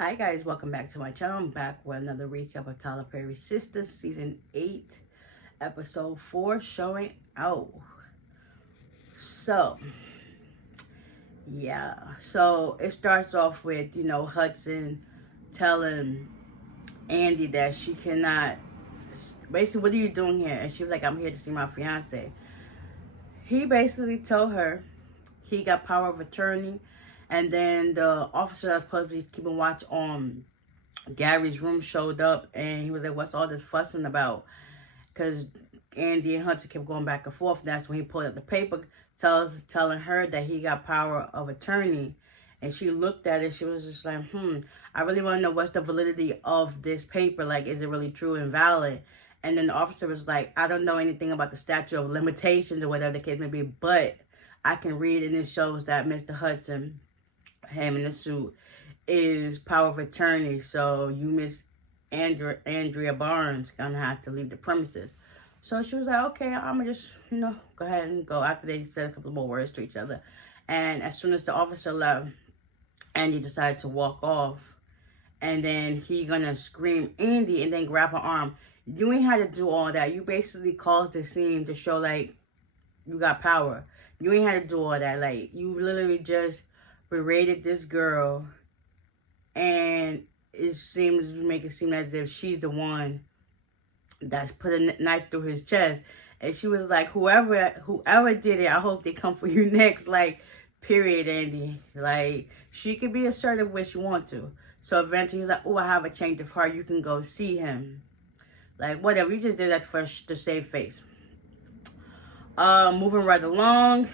Hi guys, welcome back to my channel. I'm back with another recap of Tyler Perry's Sistas season 8, episode 4, showing out. So, yeah. So it starts off with, Hudson telling Andi that she cannot, basically, what are you doing here? And she was like, I'm here to see my fiance. He basically told her he got power of attorney, and then the officer that's supposed to be keeping watch on Gary's room showed up, and he was like, what's all this fussing about? Because Andi and Hunter kept going back and forth. That's when he pulled out the paper, telling her that he got power of attorney. And she looked at it. She was just like, I really want to know what's the validity of this paper. Like, is it really true and valid? And then the officer was like, I don't know anything about the statute of limitations or whatever the case may be, but I can read, and it shows that Mr. Hudson, him in the suit, is power of attorney. So you, Miss Andrea Barnes, gonna have to leave the premises. So she was like, okay, I'm gonna just, go ahead and go, after they said a couple more words to each other. And as soon as the officer left, Andi decided to walk off. And then he gonna scream Andi and then grab her arm. You ain't had to do all that. You basically caused the scene to show like you got power. You ain't had to do all that. Like, you literally just berated this girl, and it seems to make it seem as if she's the one that's put a knife through his chest. And she was like, whoever did it, I hope they come for you next. Like, period, Andi. Like, she could be assertive when she wants to. So eventually he's like, oh, I have a change of heart. You can go see him. Like, whatever. He just did that to save face. Moving right along,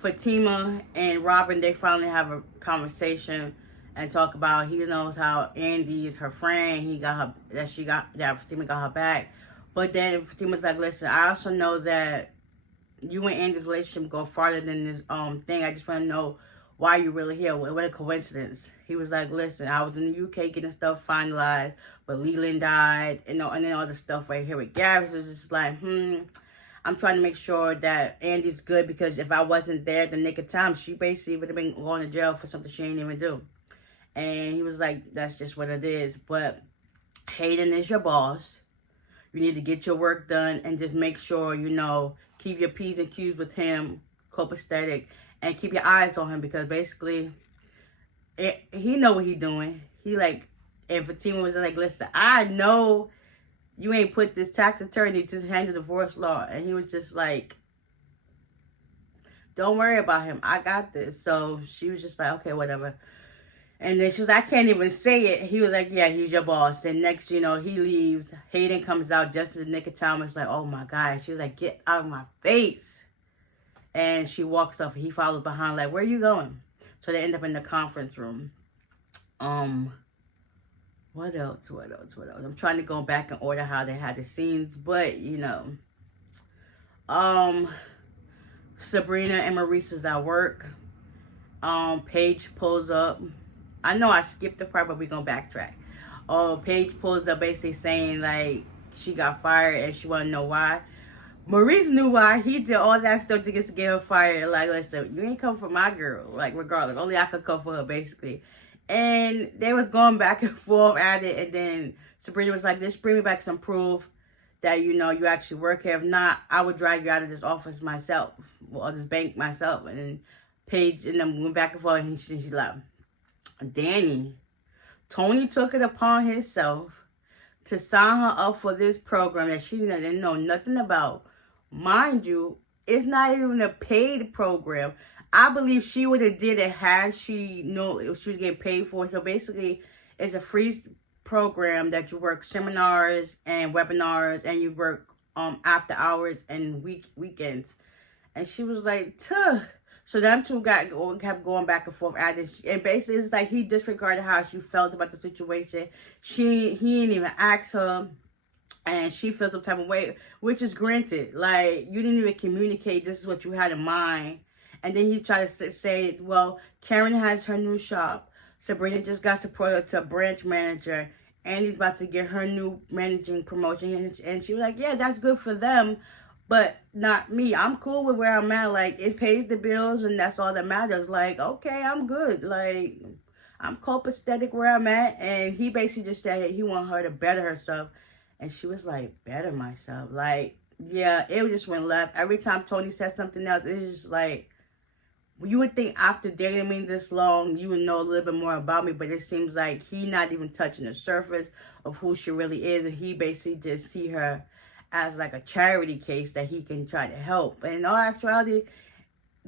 Fatima and Robin, they finally have a conversation and talk about, he knows how Andi is her friend. He got her, that Fatima got her back. But then Fatima's like, listen, I also know that you and Andi's relationship go farther than this thing. I just want to know why you're really here. What a coincidence. He was like, listen, I was in the UK getting stuff finalized, but Leland died, and then all the stuff right here with Gary. So it's just like, I'm trying to make sure that Andi's good, because if I wasn't there at the nick of time, she basically would have been going to jail for something she ain't even do. And he was like, that's just what it is. But Hayden is your boss. You need to get your work done and just make sure, keep your P's and Q's with him, copacetic, and keep your eyes on him, because basically, he know what he doing. And Fatima was like, listen, I know you ain't put this tax attorney to handle divorce law. And he was just like, don't worry about him. I got this. So she was just like, okay, whatever. And then she was like, I can't even say it. He was like, yeah, he's your boss. Then next, he leaves. Hayden comes out just in the nick of time. It's like, oh my God. She was like, get out of my face. And she walks off. He follows behind like, where are you going? So they end up in the conference room. What else? I'm trying to go back in order how they had the scenes. But, Sabrina and Maurice's at work. Paige pulls up. I know I skipped the part, but we're going to backtrack. Paige pulls up basically saying, like, she got fired and she want to know why. Maurice knew why. He did all that stuff to get her fired. Like, listen, you ain't come for my girl. Like, regardless. Only I could come for her, basically. And they was going back and forth at it. And then Sabrina was like, just bring me back some proof that, you actually work here. If not, I would drag you out of this office myself. Or this bank myself. And then Paige and them went back and forth, and she left. Tony took it upon himself to sign her up for this program that she didn't know nothing about. Mind you, it's not even a paid program. I believe she would have did it had she knew she was getting paid for it. So basically, it's a free program that you work seminars and webinars, and you work after hours and weekends. And she was like, tuh. So them two kept going back and forth at it. And basically, it's like he disregarded how she felt about the situation. He didn't even ask her. And she felt some type of way, which is granted. Like, you didn't even communicate this is what you had in mind. And then he tried to say, well, Karen has her new shop. Sabrina just got supported to a branch manager. And he's about to get her new managing promotion. And she was like, yeah, that's good for them. But not me. I'm cool with where I'm at. Like, it pays the bills and that's all that matters. Like, okay, I'm good. Like, I'm copacetic where I'm at. And he basically just said, hey, he want her to better herself. And she was like, better myself. Like, yeah, it just went left. Every time Tony said something else, it was just like, you would think after dating me this long, you would know a little bit more about me, but it seems like he not even touching the surface of who she really is, and he basically just see her as like a charity case that he can try to help. And in all actuality,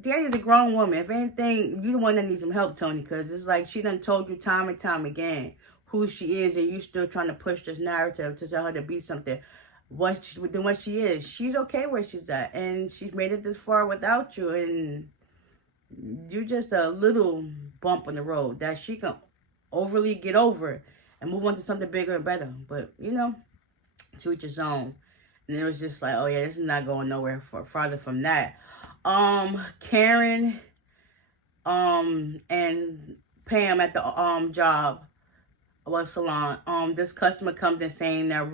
Danny's a grown woman. If anything, you the one that needs some help, Tony, because it's like she done told you time and time again who she is, and you still trying to push this narrative to tell her to be something what she is. She's okay where she's at, and she's made it this far without you, and you're just a little bump on the road that she can overly get over and move on to something bigger and better. But, you know, to each his own. And it was just like, oh yeah, this is not going nowhere farther from that. Karen and Pam at the job salon. This customer comes in saying that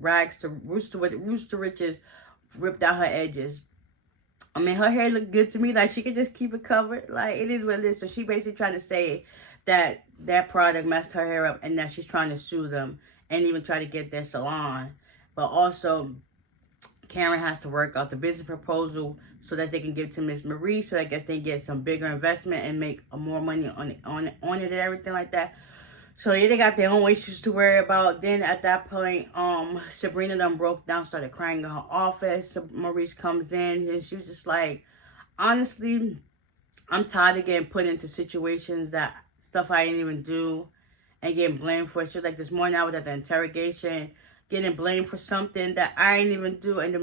rags to Rooster Riches ripped out her edges. I mean, her hair looked good to me. Like, she could just keep it covered. Like, it is what it is. So she basically trying to say that that product messed her hair up and that she's trying to sue them and even try to get their salon. But also, Karen has to work out the business proposal so that they can give to Miss Marie. So I guess they get some bigger investment and make more money on it and everything like that. So yeah, they got their own issues to worry about. Then at that point, Sabrina done broke down, started crying in her office. So Maurice comes in and she was just like, honestly, I'm tired of getting put into situations that stuff I didn't even do and getting blamed for it. She was like, this morning I was at the interrogation getting blamed for something that I didn't even do. And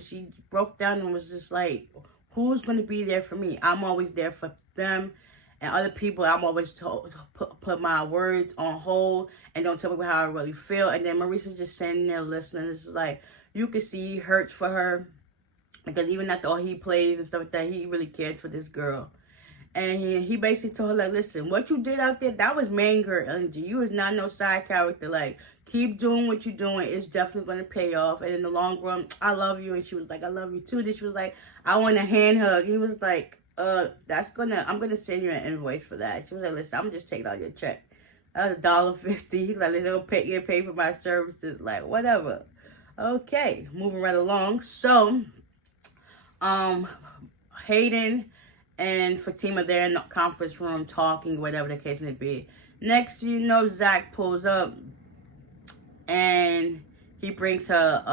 she broke down and was just like, who's going to be there for me? I'm always there for them. And other people, I'm always told put my words on hold and don't tell me how I really feel. And then Maurice is just sitting there listening. It's like, you can see he hurts for her. Because even after all he plays and stuff like that, he really cared for this girl. And he basically told her, like, listen, what you did out there, that was main girl energy. You was not no side character. Like, keep doing what you're doing. It's definitely going to pay off. And in the long run, I love you. And she was like, I love you too. Then she was like, I want a hand hug. He was like, I'm gonna send you an invoice for that. She was like, listen, I'm just taking out your check. That was $1.50. Like, they'll get paid for my services. Like, whatever. Okay, moving right along. So, Hayden and Fatima, they're in the conference room talking, whatever the case may be. Next, you know, Zach pulls up and he brings her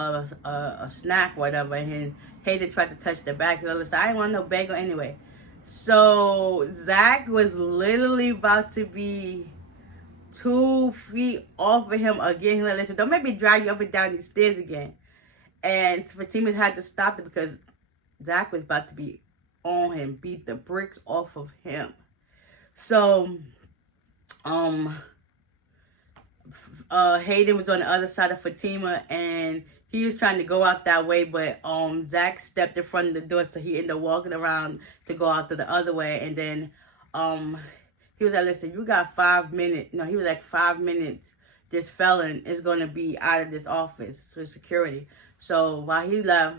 a snack, whatever. And Hayden tried to touch the back. Listen, I didn't want no bagel anyway. So Zach was literally about to be 2 feet off of him again. He like, listen, don't make me drag you up and down these stairs again. And Fatima had to stop it because Zach was about to be on him, beat the bricks off of him. So, Hayden was on the other side of Fatima and he was trying to go out that way, but Zach stepped in front of the door, so he ended up walking around to go out to the other way. And then he was like, listen, you got 5 minutes. No, he was like, 5 minutes. This felon is going to be out of this office for security. So while he left,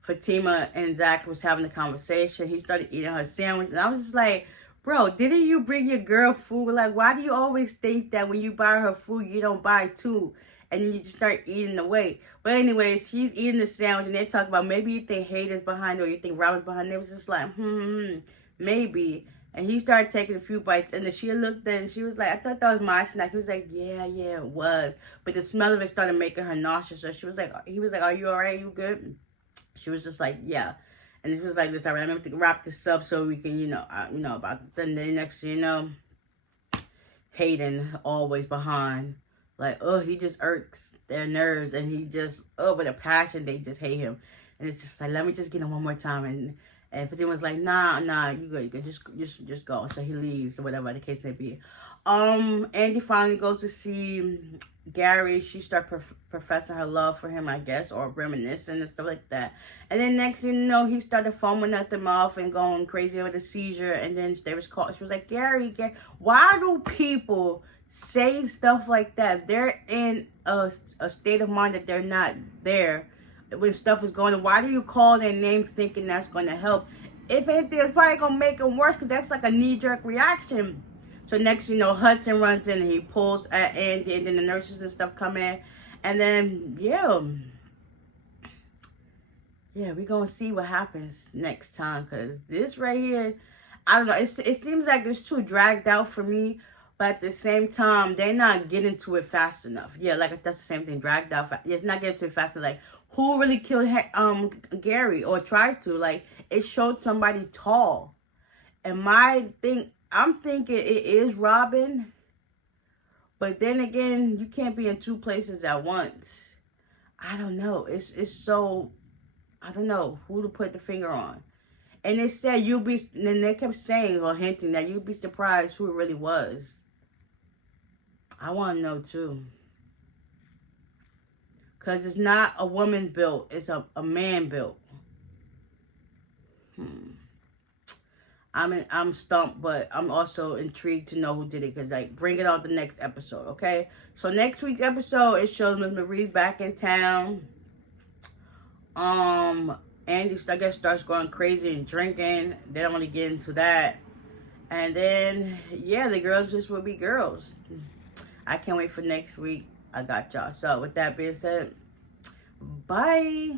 Fatima and Zach was having a conversation. He started eating her sandwich. And I was just like, bro, didn't you bring your girl food? Like, why do you always think that when you buy her food, you don't buy two? And then you just start eating away. But anyways, she's eating the sandwich and they talk about maybe you think Hayden's behind or you think Robin's behind. They was just like, maybe. And he started taking a few bites and then she looked at and she was like, I thought that was my snack. He was like, yeah, it was. But the smell of it started making her nauseous. So he was like, are you all right? You good? She was just like, yeah. And he was like, this, all right, I'm going to wrap this up so we can, about the next thing you know, Hayden always behind. Like, oh, he just irks their nerves and he just, with a passion, they just hate him. And it's just like, let me just get him one more time. And Fatima was like, nah, you good, just go. So he leaves or whatever the case may be. Andi finally goes to see Gary. She starts professing her love for him, I guess, or reminiscing and stuff like that. And then next thing you know, he started foaming at the mouth and going crazy with a seizure. And then she was like, Gary, why do people say stuff like that? They're in a state of mind that they're not there when stuff is going on. Why do you call their name thinking that's going to help? if anything, it's probably gonna make it worse because that's like a knee-jerk reaction. So next, you know, Hudson runs in and he pulls at Andy, and then the nurses and stuff come in, and then yeah, we're gonna see what happens next time, because this right here, I don't know, it seems like it's too dragged out for me, but at the same time, they're not getting to it fast enough. Yeah, like that's the same thing, dragged out. It's not getting to it fast enough. Like, who really killed Gary or tried to? Like, it showed somebody tall, and I'm thinking it is Robin, but then again, you can't be in two places at once. I don't know. It's so, I don't know who to put the finger on. And they said and they kept saying or hinting that you'd be surprised who it really was. I want to know too. Because it's not a woman built, it's a man built. I'm stumped, but I'm also intrigued to know who did it, because like, bring it on the next episode, okay? So next week's episode, it shows Miss Marie's back in town. Andy, I guess, starts going crazy and drinking. They don't want to get into that. And then, yeah, the girls just will be girls. I can't wait for next week. I got y'all. So with that being said, bye.